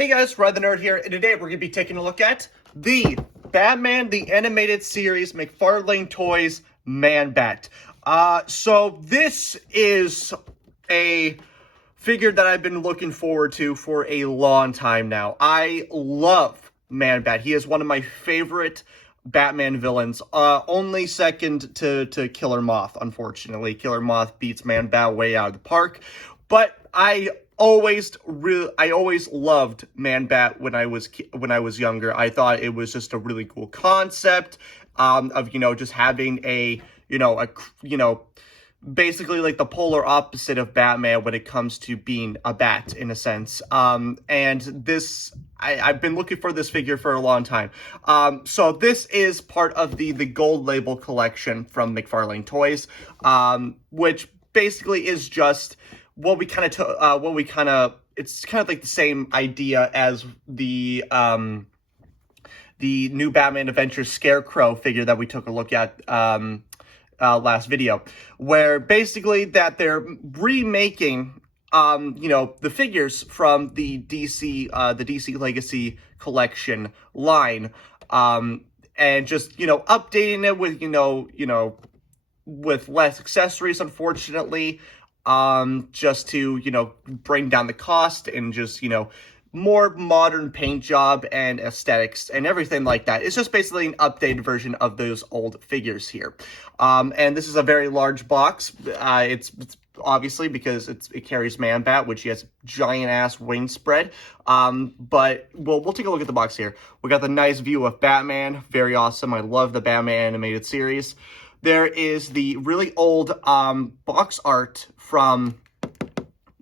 Hey guys, Ryan the Nerd here, and today we're going to be taking a look at the Batman the Animated Series McFarlane Toys Man-Bat. So this is a figure that I've been looking forward to for a long time now. I love Man-Bat. He is one of my favorite Batman villains, only second to Killer Moth, unfortunately. Killer Moth beats Man-Bat way out of the park, but I always loved Man-Bat when I was younger. I thought it was just a really cool concept of just having basically like the polar opposite of Batman when it comes to being a bat in a sense. And this I've been looking for this figure for a long time. So this is part of the Gold Label collection from McFarlane Toys, which basically is just it's kind of like the same idea as the new Batman Adventures Scarecrow figure that we took a look at last video, where basically that they're remaking the figures from the DC Legacy collection line, and just updating it with less accessories, unfortunately. Just to, bring down the cost and just, more modern paint job and aesthetics and everything like that. It's just basically an updated version of those old figures here. And this is a very large box. It's obviously because it carries Man-Bat, which he has giant ass wing spread. But we'll take a look at the box here. We got the nice view of Batman. Very awesome. I love the Batman animated series. There is the really old box art from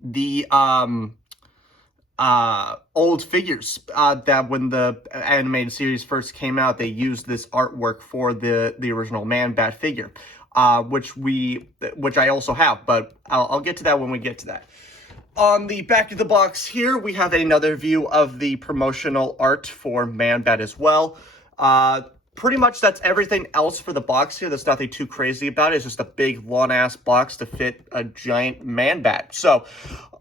the old figures that when the animated series first came out, they used this artwork for the original Man-Bat figure, which I also have, but I'll get to that when we get to that. On the back of the box here, we have another view of the promotional art for Man-Bat as well. Pretty much that's everything else for the box here. There's nothing too crazy about it. It's just a big, long-ass box to fit a giant Man-Bat. So,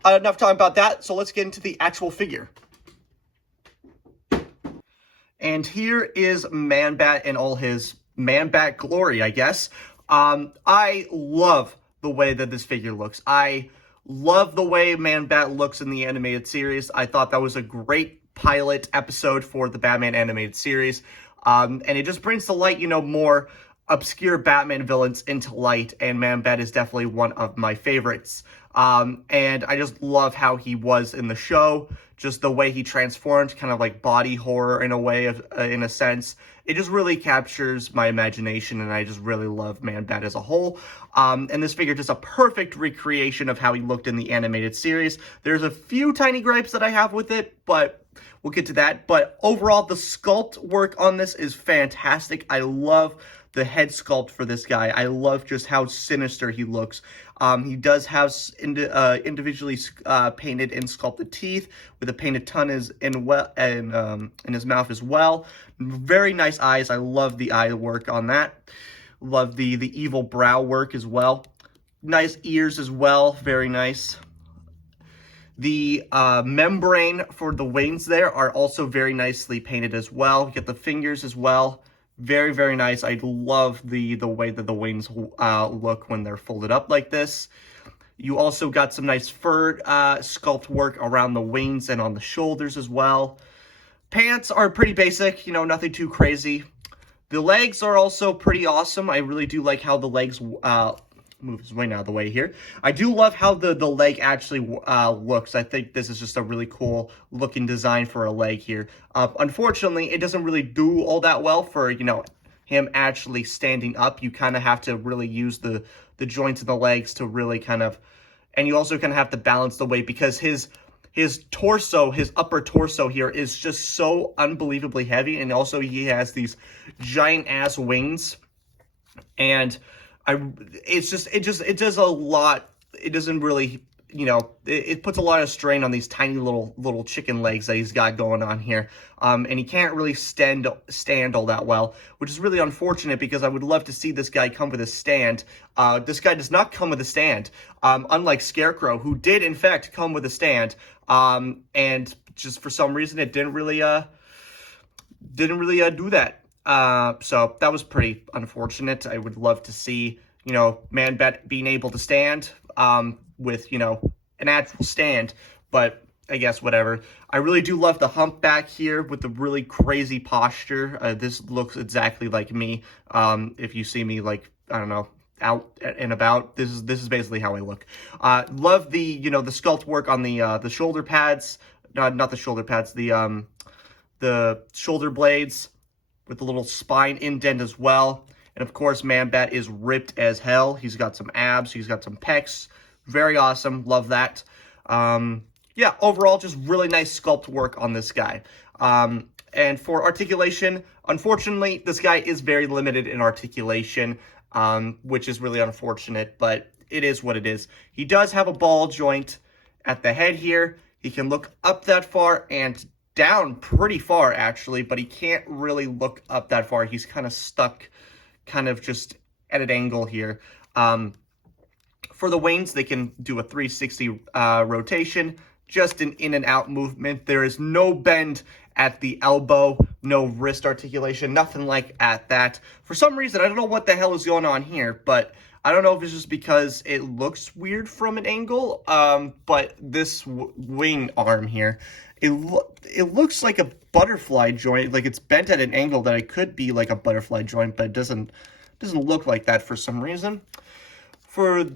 enough talking about that. So let's get into the actual figure. And here is Man-Bat in all his Man-Bat glory, I guess. I love the way that this figure looks. I love the way Man-Bat looks in the animated series. I thought that was a great pilot episode for the Batman animated series. And it just brings to light, more obscure Batman villains into light, and Man-Bat is definitely one of my favorites. And I just love how he was in the show, just the way he transformed, kind of like body horror in a way, in a sense. It just really captures my imagination, and I just really love Man-Bat as a whole. And this figure is a perfect recreation of how he looked in the animated series. There's a few tiny gripes that I have with it, but we'll get to that. But overall, the sculpt work on this is fantastic. I love the head sculpt for this guy. I love just how sinister he looks. He does have individually painted and sculpted teeth with a painted tongue in his mouth as well. Very nice eyes. I love the eye work on that. Love the evil brow work as well. Nice ears as well. Very nice. The membrane for the wings there are also very nicely painted as well. You get the fingers as well. Very, very nice. I love the way that the wings look when they're folded up like this. You also got some nice fur sculpt work around the wings and on the shoulders as well. Pants are pretty basic, nothing too crazy. The legs are also pretty awesome. I really do like how the legs move his way out of the way here. I do love how the leg actually looks. I think this is just a really cool looking design for a leg here. Unfortunately, it doesn't really do all that well for, him actually standing up. You kind of have to really use the joints in the legs to really and you also kind of have to balance the weight because his torso, his upper torso here is just so unbelievably heavy, and also he has these giant ass wings, and it does a lot. It doesn't really, it puts a lot of strain on these tiny little chicken legs that he's got going on here. And he can't really stand all that well, which is really unfortunate because I would love to see this guy come with a stand. This guy does not come with a stand, unlike Scarecrow, who did in fact come with a stand. And just for some reason it didn't really do that. So that was pretty unfortunate. I would love to see, Man-Bat being able to stand with, an actual stand, but I guess whatever. I really do love the humpback here with the really crazy posture. This looks exactly like me. If you see me, like, I don't know, out and about, this is basically how I look. Love the, the sculpt work on the shoulder pads, not the shoulder pads, the shoulder blades with the little spine indent as well. And of course, Man-Bat is ripped as hell. He's got some abs, he's got some pecs. Very awesome, love that. Yeah, overall, just really nice sculpt work on this guy. And for articulation, unfortunately, this guy is very limited in articulation, which is really unfortunate, but it is what it is. He does have a ball joint at the head here. He can look up that far and down pretty far, actually, but he can't really look up that far. He's kind of stuck, kind of just at an angle here. For the wings, they can do a 360 rotation, just an in and out movement. There is no bend at the elbow, no wrist articulation, nothing like at that. For some reason, I don't know what the hell is going on here, but I don't know if it's just because it looks weird from an angle, but this wing arm here, it looks like a butterfly joint, like it's bent at an angle that it could be like a butterfly joint, but it doesn't look like that for some reason.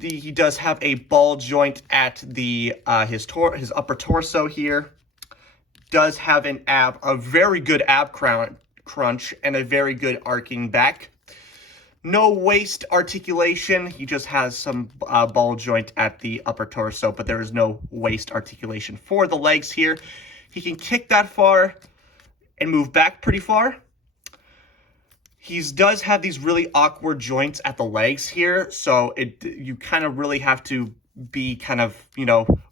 He does have a ball joint at the his upper torso here. Does have a very good ab crunch and a very good arcing back. No waist articulation. He just has some ball joint at the upper torso, but there is no waist articulation for the legs here. He can kick that far and move back pretty far. He does have these really awkward joints at the legs here, so you kind of really have to be kind of,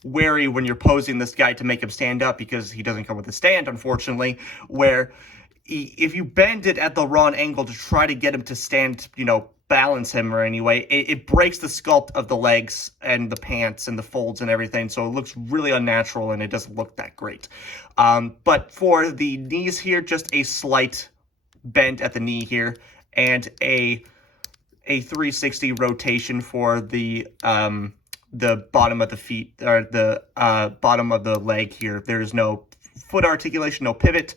wary when you're posing this guy to make him stand up, because he doesn't come with a stand, unfortunately, where if you bend it at the wrong angle to try to get him to stand, balance him or anyway, it breaks the sculpt of the legs and the pants and the folds and everything, so it looks really unnatural and it doesn't look that great. But for the knees here, just a slight bend at the knee here, and a 360 rotation for the bottom of the feet, or the bottom of the leg here. There's no foot articulation, no pivot.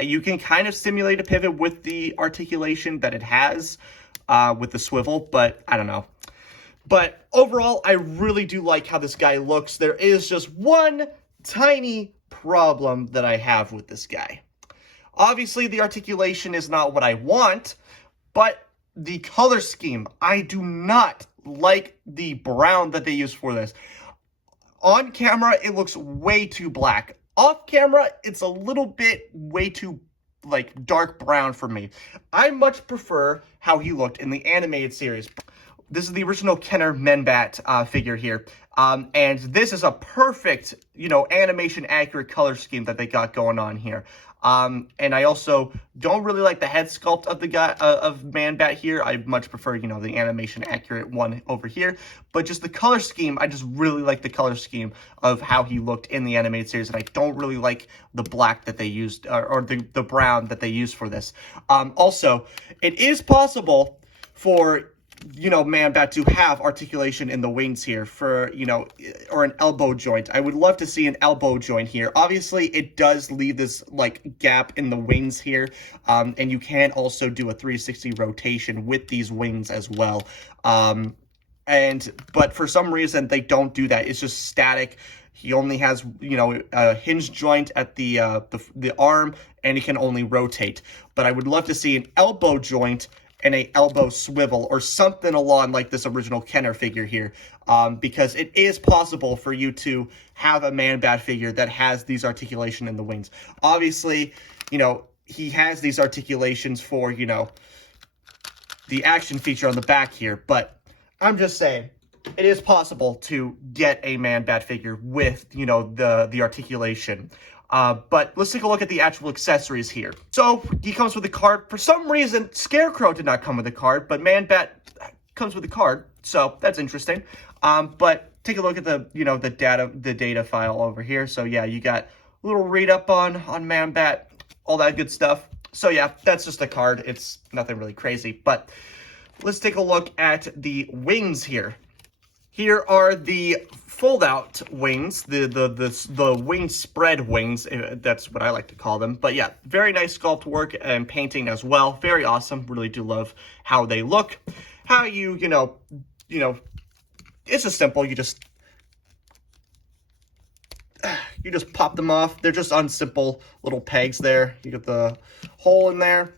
You can kind of simulate a pivot with the articulation that it has with the swivel, but I don't know. But overall, I really do like how this guy looks. There is just one tiny problem that I have with this guy. Obviously, the articulation is not what I want, but the color scheme, I do not like the brown that they use for this. On camera, it looks way too black. Off camera, it's a little bit way too, dark brown for me. I much prefer how he looked in the animated series. This is the original Kenner Man-Bat figure here. And this is a perfect, animation-accurate color scheme that they got going on here. And I also don't really like the head sculpt of the guy of Man-Bat here. I much prefer, the animation accurate one over here. But just the color scheme, I just really like the color scheme of how he looked in the animated series, and I don't really like the black that they used, or the brown that they used for this. Also, it is possible for Man-Bat to have articulation in the wings here for, or an elbow joint. I would love to see an elbow joint here. Obviously, it does leave this, gap in the wings here, and you can also do a 360 rotation with these wings as well. But for some reason, they don't do that. It's just static. He only has, a hinge joint at the arm, and he can only rotate. But I would love to see an elbow joint and a elbow swivel or something along like this original Kenner figure here, because it is possible for you to have a Man-Bat figure that has these articulation in the wings. Obviously, he has these articulations for, the action feature on the back here, but I'm just saying, it is possible to get a Man-Bat figure with, the articulation. But let's take a look at the actual accessories here. So, he comes with a card. For some reason, Scarecrow did not come with a card, but Man-Bat comes with a card, so that's interesting. But take a look at the, the data file over here. So, yeah, you got little read up on Man-Bat, all that good stuff. So yeah, that's just a card. It's nothing really crazy, but let's take a look at the wings here. Here are the fold-out wings, the wing spread wings. That's what I like to call them. But yeah, very nice sculpt work and painting as well. Very awesome. Really do love how they look. How you know, it's just simple. You just pop them off. They're just on simple little pegs there. You get the hole in there.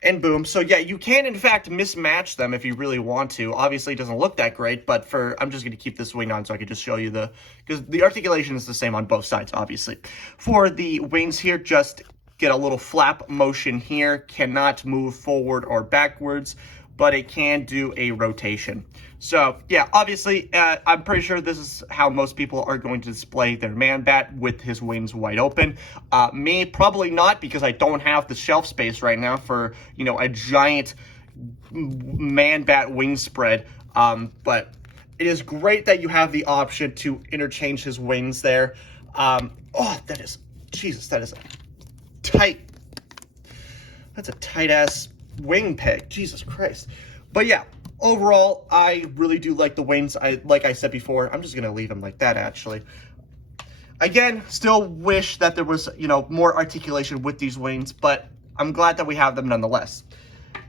And boom. So yeah, you can in fact mismatch them if you really want to. Obviously it doesn't look that great, but I'm just going to keep this wing on so I can just show you because the articulation is the same on both sides, obviously. For the wings here, just get a little flap motion here. Cannot move forward or backwards, but it can do a rotation. So yeah, obviously, I'm pretty sure this is how most people are going to display their Man-Bat with his wings wide open. Me, probably not, because I don't have the shelf space right now for, a giant Man-Bat wing spread. But it is great that you have the option to interchange his wings there. That is a tight, that's a tight-ass wing peg. Jesus Christ. But yeah, overall, I really do like the wings. Like I said before, I'm just going to leave them like that, actually. Again, still wish that there was, more articulation with these wings, but I'm glad that we have them nonetheless.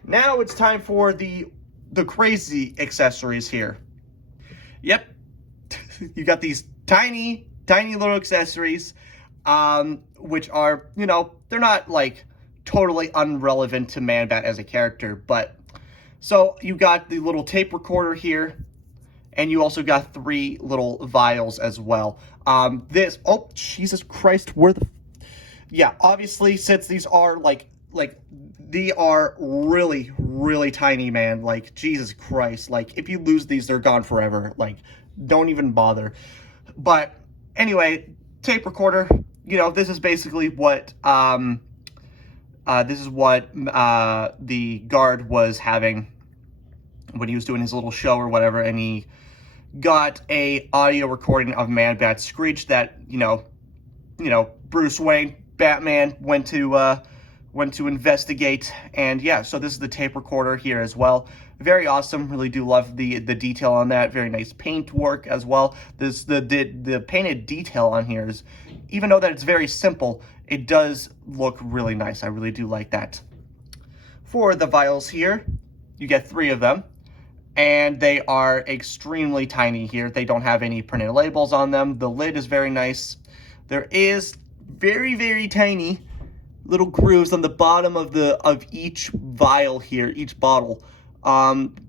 Now it's time for the crazy accessories here. Yep. You got these tiny little accessories, which are, they're not, like, totally irrelevant to Man-Bat as a character, but so you got the little tape recorder here, and you also got 3 little vials as well. Oh, Jesus Christ, yeah, obviously, since these are, they are really, really tiny, man. Like, Jesus Christ. Like, if you lose these, they're gone forever. Like, don't even bother. But, anyway, tape recorder, this is basically what, the guard was having when he was doing his little show or whatever, and he got a audio recording of Man-Bat's screech that, Bruce Wayne, Batman, went to investigate. And yeah, so this is the tape recorder here as well. Very awesome. Really do love the detail on that. Very nice paint work as well. The painted detail on here is, even though that it's very simple, it does look really nice. I really do like that. For the vials here, you get 3 of them, and they are extremely tiny here. They don't have any printed labels on them. The lid is very nice. There is very, very tiny little grooves on the bottom of each vial here, each bottle,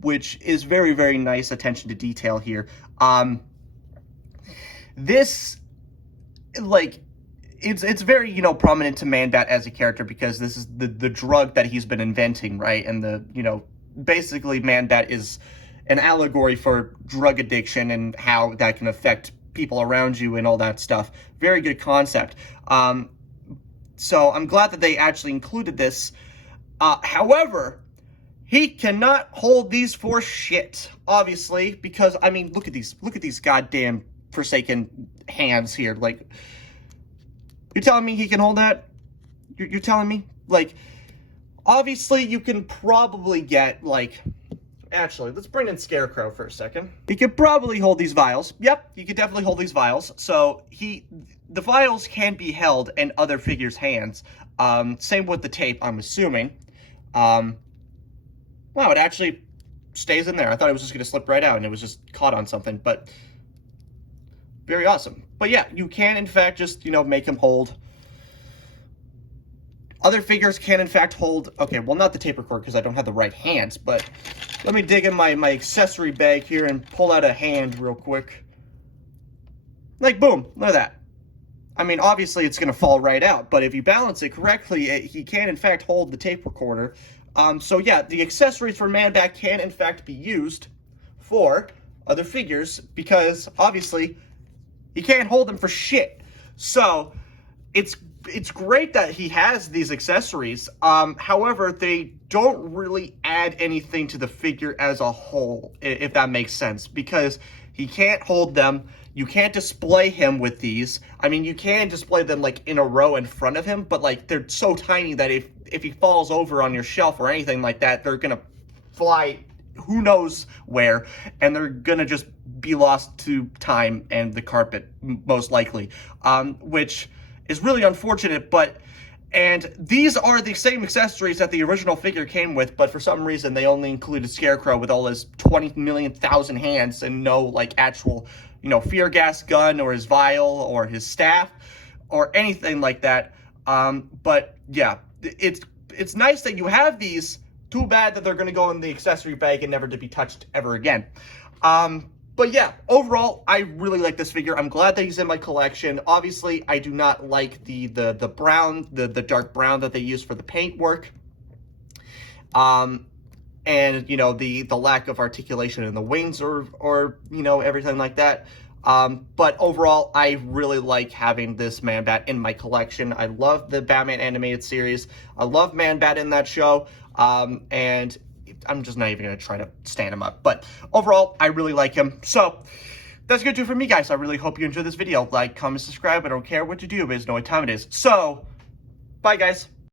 which is very, very nice attention to detail here. This, like, it's very, prominent to Man-Bat as a character, because this is the drug that he's been inventing, right? And basically Man-Bat is an allegory for drug addiction and how that can affect people around you and all that stuff. Very good concept. So I'm glad that they actually included this. However, he cannot hold these for shit, obviously, because, I mean, look at these goddamn Forsaken hands here. Like, you're telling me he can hold that? You're telling me? Like, obviously, you can probably get, like, actually, let's bring in Scarecrow for a second. He could probably hold these vials. Yep, he could definitely hold these vials. So, the vials can be held in other figures' hands. Same with the tape, I'm assuming. Wow, it actually stays in there. I thought it was just going to slip right out, and it was just caught on something, but very awesome. But yeah, you can, in fact, just, make him hold. Other figures can, in fact, hold, okay, well, not the tape recorder, because I don't have the right hands, but let me dig in my accessory bag here and pull out a hand real quick. Like, boom, look at that. I mean, obviously, it's going to fall right out, but if you balance it correctly, he can, in fact, hold the tape recorder. So yeah, the accessories for Man-Bat can, in fact, be used for other figures, because, obviously, he can't hold them for shit. So, it's great that he has these accessories. However, they don't really add anything to the figure as a whole, if that makes sense. Because He can't hold them. You can't display him with these. I mean, you can display them, like, in a row in front of him, but, like, they're so tiny that if he falls over on your shelf or anything like that, they're gonna fly who knows where, and they're gonna just be lost to time and the carpet, most likely, which is really unfortunate, and these are the same accessories that the original figure came with, but for some reason they only included Scarecrow with all his 20 million thousand hands and no, like, actual, fear gas gun or his vial or his staff or anything like that. But yeah, it's nice that you have these. Too bad that they're going to go in the accessory bag and never to be touched ever again. But yeah, overall, I really like this figure. I'm glad that he's in my collection. Obviously, I do not like the brown, the dark brown that they use for the paint work. And, the lack of articulation in the wings or everything like that. But overall, I really like having this Man-Bat in my collection. I love the Batman animated series. I love Man-Bat in that show. And I'm just not even going to try to stand him up. But overall, I really like him. So, that's going to do it for me, guys. I really hope you enjoyed this video. Like, comment, subscribe. I don't care what you do, but just know what time it is. So, bye, guys.